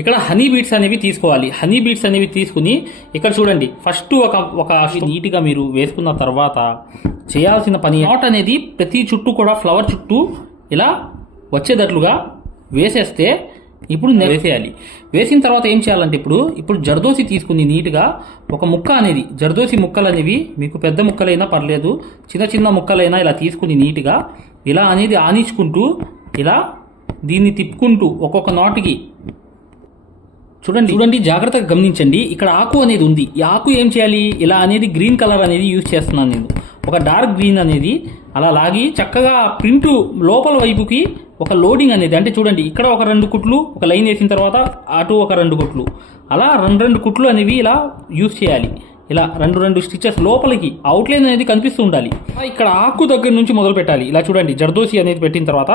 ఇక్కడ honey beats అనేవి తీసుకోవాలి. హనీ బీట్స్ అనేవి తీసుకుని ఇక్కడ చూడండి. ఫస్ట్ ఒక ఒక నీట్గా మీరు వేసుకున్న తర్వాత చేయాల్సిన పని నాట్ అనేది ప్రతి చుట్టూ కూడా ఫ్లవర్ చుట్టూ ఇలా వచ్చేటట్లుగా వేసేస్తే ఇప్పుడు వేసేయాలి. వేసిన తర్వాత ఏం చేయాలంటే ఇప్పుడు ఇప్పుడు జర్దోసి తీసుకుని నీట్గా ఒక ముక్క అనేది జర్దోసి ముక్కలు అనేవి మీకు పెద్ద ముక్కలైనా పర్లేదు. చిన్న చిన్న ముక్కలైనా ఇలా తీసుకుని నీట్గా ఇలా అనేది ఆనించుకుంటూ ఇలా దీన్ని తిప్పుకుంటూ ఒక్కొక్క నాటికి చూడండి. చూడండి జాగ్రత్తగా గమనించండి. ఇక్కడ ఆకు అనేది ఉంది. ఈ ఆకు ఏం చేయాలి? ఇలా అనేది గ్రీన్ కలర్ అనేది యూజ్ చేస్తున్నాను నేను. ఒక డార్క్ గ్రీన్ అనేది అలా లాగి చక్కగా ప్రింట్ లోపల వైపుకి ఒక లోడింగ్ అనేది అంటే చూడండి ఇక్కడ ఒక రెండు కుట్లు ఒక లైన్ వేసిన తర్వాత అటు ఒక రెండు కుట్లు. అలా రెండు రెండు కుట్లు అనేవి ఇలా యూజ్ చేయాలి. ఇలా రెండు రెండు స్టిచెస్ లోపలికి అవుట్లైన్ అనేది కనిపిస్తూ ఉండాలి. ఇక్కడ ఆకు దగ్గర నుంచి మొదలు పెట్టాలి. ఇలా చూడండి జర్దోసి అనేది పెట్టిన తర్వాత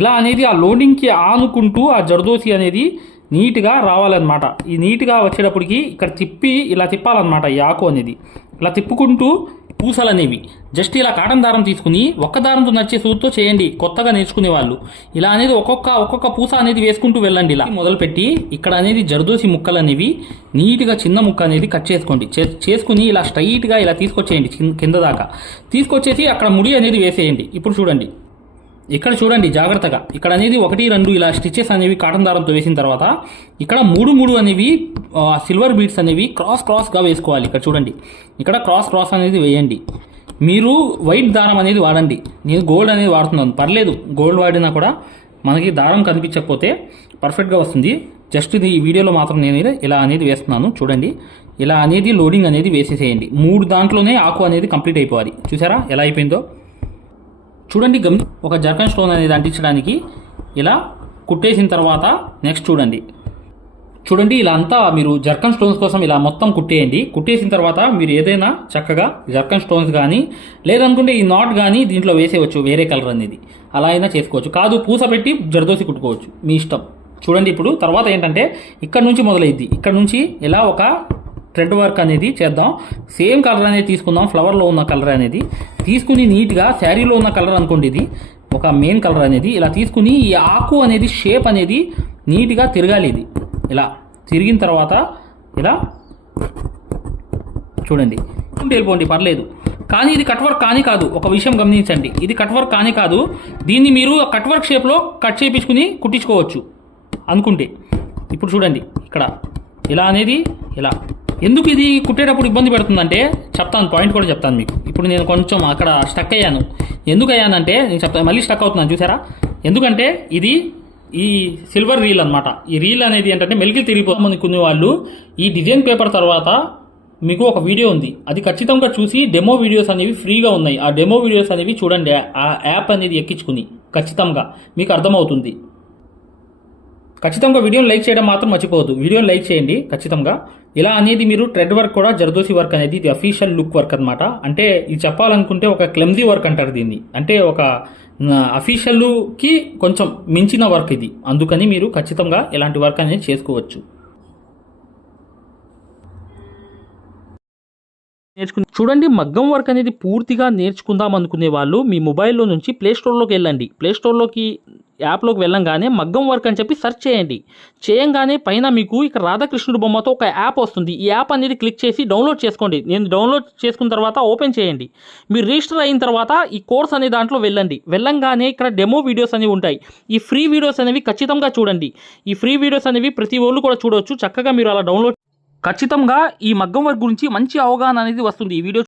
ఇలా అనేది ఆ లోడింగ్కి ఆనుకుంటూ ఆ జర్దోసి అనేది నీట్గా రావాలన్నమాట. ఈ నీట్గా వచ్చేటప్పటికి ఇక్కడ తిప్పి ఇలా తిప్పాలన్నమాట ఈ ఆకు అనేది. ఇలా తిప్పుకుంటూ పూసలు అనేవి జస్ట్ ఇలా కాటన్ దారం తీసుకుని ఒక్క దారంతో నచ్చే సూత్తో చేయండి. కొత్తగా నేర్చుకునే వాళ్ళు. ఇలా అనేది ఒక్కొక్క ఒక్కొక్క పూస అనేది వేసుకుంటూ వెళ్ళండి ఇలా. మొదలుపెట్టి ఇక్కడ అనేది జరదోసి ముక్కలు అనేవి నీట్గా చిన్న ముక్క అనేది కట్ చేసుకోండి. చే- చేసుకుని ఇలా స్ట్రైట్గా ఇలా తీసుకొచ్చేయండి కింద- కింద దాకా. తీసుకొచ్చేసి అక్కడ ముడి అనేది వేసేయండి. ఇప్పుడు చూడండి. ఇక్కడ చూడండి జాగ్రత్తగా. ఇక్కడ అనేది ఒకటి రెండు ఇలా స్టిచెస్ అనేవి కాటన్ దారంతో వేసిన తర్వాత ఇక్కడ మూడు మూడు అనేవి సిల్వర్ బీడ్స్ అనేవి క్రాస్ క్రాస్గా వేసుకోవాలి. ఇక్కడ చూడండి. ఇక్కడ క్రాస్ క్రాస్ అనేది వేయండి. మీరు వైట్ దారం అనేది వాడండి. నేను గోల్డ్ అనేది వాడుతున్నాను. పర్లేదు గోల్డ్ వాడినా కూడా మనకి దారం కనిపించకపోతే పర్ఫెక్ట్గా వస్తుంది. జస్ట్ ఇది ఈ వీడియోలో మాత్రం నేను ఇలా అనేది వేస్తున్నాను. చూడండి. ఇలా అనేది లోడింగ్ అనేది వేసేసేయండి. మూడు దాంట్లోనే ఆకు అనేది కంప్లీట్ అయిపోవాలి. చూసారా? ఎలా అయిపోయిందో? చూడండి గమ్ ఒక జర్కన్ స్టోన్ అనేది అంటించడానికి ఇలా కుట్టేసిన తర్వాత నెక్స్ట్ చూడండి. చూడండి ఇలా అంతా మీరు జర్కన్ స్టోన్స్ కోసం ఇలా మొత్తం కుట్టేయండి. కుట్టేసిన తర్వాత మీరు ఏదైనా చక్కగా జర్కన్ స్టోన్స్ కానీ లేదనుకుంటే ఈ నాట్ కానీ దీంట్లో వేసేయవచ్చు వేరే కలర్ అనేది. అలా అయినా చేసుకోవచ్చు. కాదు పూస పెట్టి జర్దోసి కుట్టుకోవచ్చు. మీ ఇష్టం. చూడండి ఇప్పుడు తర్వాత ఏంటంటే ఇక్కడ నుంచి మొదలైద్ది. ఇక్కడ నుంచి ఇలా ఒక థ్రెడ్ వర్క్ అనేది చేద్దాం. సేమ్ కలర్ అనేది తీసుకుందాం. ఫ్లవర్లో ఉన్న కలర్ అనేది. తీసుకుని నీట్గా శారీలో ఉన్న కలర్ అనుకోండి ఇది. ఒక మెయిన్ కలర్ అనేది. ఇలా తీసుకుని ఈ ఆకు అనేది షేప్ అనేది నీట్గా తిరగాలి ఇది. ఇలా తిరిగిన తర్వాత ఇలా చూడండి. వెళ్ళిపోండి పర్లేదు. కానీ ఇది కట్ వర్క్ కానీ కాదు. ఒక విషయం గమనించండి. ఇది కట్ వర్క్ కానీ కాదు. దీన్ని మీరు కట్ వర్క్ షేప్లో కట్ చేయించుకుని కుట్టించుకోవచ్చు అనుకుంటే. ఇప్పుడు చూడండి. ఇక్కడ. ఇలా అనేది ఇలా. ఎందుకు ఇది కుట్టేటప్పుడు ఇబ్బంది పెడుతుందంటే చెప్తాను పాయింట్ కూడా చెప్తాను మీకు. ఇప్పుడు నేను కొంచెం అక్కడ స్టక్ అయ్యాను. ఎందుకు అయ్యానంటే నేను చెప్తాను మళ్ళీ స్టక్ అవుతున్నాను చూసారా? ఎందుకంటే ఇది ఈ సిల్వర్ రీల్ అన్నమాట. ఈ రీల్ అనేది ఏంటంటే మెలికి తిరిగిపోతుంది కొన్ని వాళ్ళు ఈ డిజైన్ పేపర్ తర్వాత మీకు ఒక వీడియో ఉంది. అది ఖచ్చితంగా చూసి డెమో వీడియోస్ అనేవి ఫ్రీగా ఉన్నాయి. ఆ డెమో వీడియోస్ అనేవి చూడండి. ఆ యాప్ అనేది ఎక్కించుకుని ఖచ్చితంగా మీకు అర్థమవుతుంది. ఖచ్చితంగా వీడియోని లైక్ చేయడం మాత్రం మర్చిపోవద్దు. వీడియోని లైక్ చేయండి ఖచ్చితంగా. ఇలా అనేది మీరు ట్రెడ్ వర్క్ కూడా జర్దోసి వర్క్ అనేది ఇది అఫీషియల్ లుక్ వర్క్ అన్నమాట. అంటే ఇది చెప్పాలనుకుంటే ఒక క్లెమ్జీ వర్క్ అంటారు దీన్ని. అంటే ఒక అఫీషియల్కి కొంచెం మించిన వర్క్ ఇది. అందుకని మీరు ఖచ్చితంగా ఇలాంటి వర్క్ అనేది చేసుకోవచ్చు. నేర్చుకుని చూడండి మగ్గం వర్క్ అనేది పూర్తిగా నేర్చుకుందాం అనుకునే వాళ్ళు మీ మొబైల్లో నుంచి ప్లే స్టోర్లోకి వెళ్ళండి. ప్లే స్టోర్లోకి యాప్లోకి వెళ్ళంగానే మగ్గం వర్క్ అని చెప్పి సెర్చ్ చేయండి. చేయంగానే పైన మీకు ఇక్కడ రాధాకృష్ణుడు బొమ్మతో ఒక యాప్ వస్తుంది. ఈ యాప్ అనేది క్లిక్ చేసి డౌన్లోడ్ చేసుకోండి. నేను డౌన్లోడ్ చేసుకున్న తర్వాత ఓపెన్ చేయండి. మీరు రిజిస్టర్ అయిన తర్వాత ఈ కోర్స్ అనే దాంట్లో వెళ్ళండి. వెళ్ళంగానే ఇక్కడ డెమో వీడియోస్ అనేవి ఉంటాయి. ఈ ఫ్రీ వీడియోస్ అనేవి ఖచ్చితంగా చూడండి. ఈ ఫ్రీ వీడియోస్ అనేవి ప్రతి ఒళ్ళు కూడా చూడవచ్చు చక్కగా మీరు అలా డౌన్లోడ్ ఖచ్చితంగా ఈ మగ్గం వర్క్ గురించి మంచి అవగాహన అనేది వస్తుంది. ఈ వీడియో